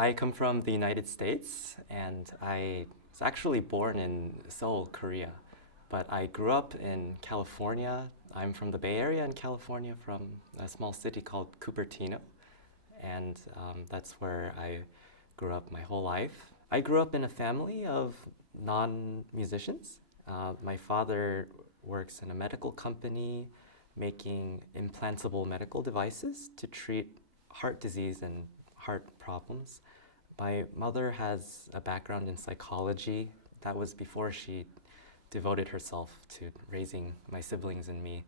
I come from the United States, and I was actually born in Seoul, Korea. But I grew up in California. I'm from the Bay Area in California, from a small city called Cupertino. And that's where I grew up my whole life. I grew up in a family of non-musicians. My father works in a medical company making implantable medical devices to treat heart disease and heart problems. My mother has a background in psychology. That was before she devoted herself to raising my siblings and me.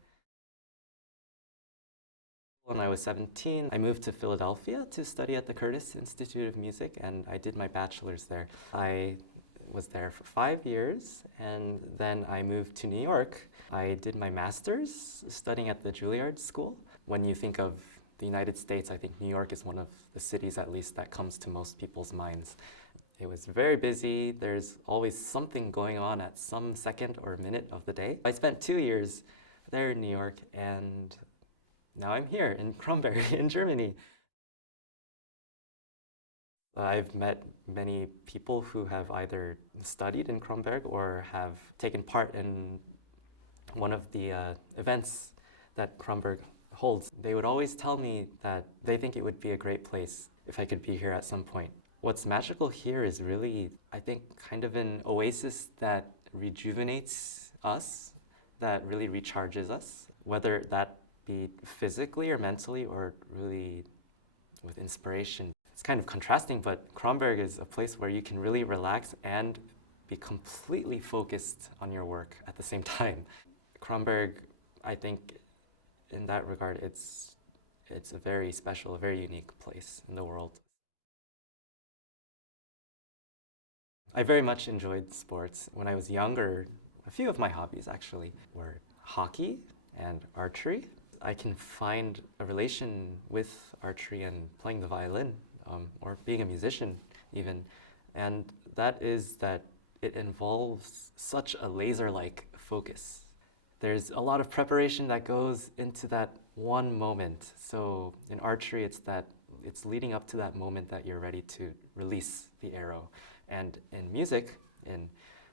When I was 17, I moved to Philadelphia to study at the Curtis Institute of Music, and I did my bachelor's there. I was there for 5 years, and then I moved to New York. I did my master's studying at the Juilliard School. When you think of the United States, I think New York is one of the cities, at least, that comes to most people's minds. It was very busy. There's always something going on at some second or minute of the day. I spent 2 years there in New York, and now I'm here in Kronberg in Germany. I've met many people who have either studied in Kronberg or have taken part in one of the events that Kronberg holds. They would always tell me that they think it would be a great place if I could be here at some point. What's magical here is really, I think, kind of an oasis that rejuvenates us, that really recharges us, whether that be physically or mentally or really with inspiration. It's kind of contrasting, but Kronberg is a place where you can really relax and be completely focused on your work at the same time. Kronberg, I think, in that regard, it's a very special, a very unique place in the world. I very much enjoyed sports. When I was younger, a few of my hobbies actually were hockey and archery. I can find a relation with archery and playing the violin, or being a musician even, and that is that it involves such a laser-like focus. There's a lot of preparation that goes into that one moment. So in archery, it's leading up to that moment that you're ready to release the arrow. And in music, in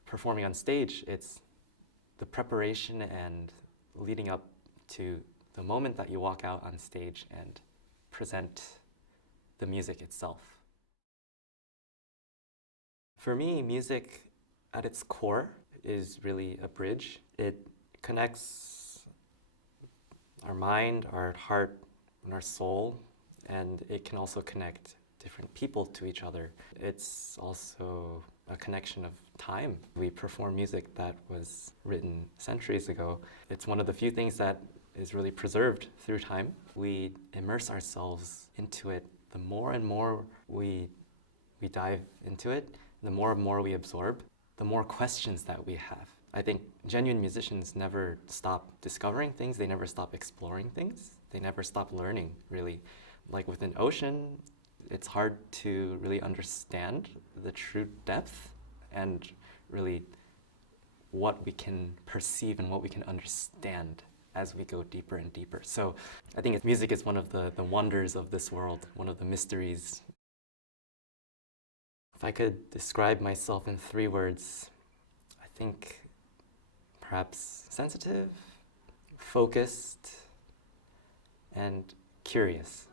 performing on stage, it's the preparation and leading up to the moment that you walk out on stage and present the music itself. For me, music at its core is really a bridge. It connects our mind, our heart, and our soul, and it can also connect different people to each other. It's also a connection of time. We perform music that was written centuries ago. It's one of the few things that is really preserved through time. We immerse ourselves into it. The more and more we dive into it, the more and more we absorb, the more questions that we have. I think genuine musicians never stop discovering things, they never stop exploring things, they never stop learning, really. Like with an ocean, it's hard to really understand the true depth and really what we can perceive and what we can understand as we go deeper and deeper. So I think music is one of the wonders of this world, one of the mysteries. If I could describe myself in 3 words, I think perhaps sensitive, focused, and curious.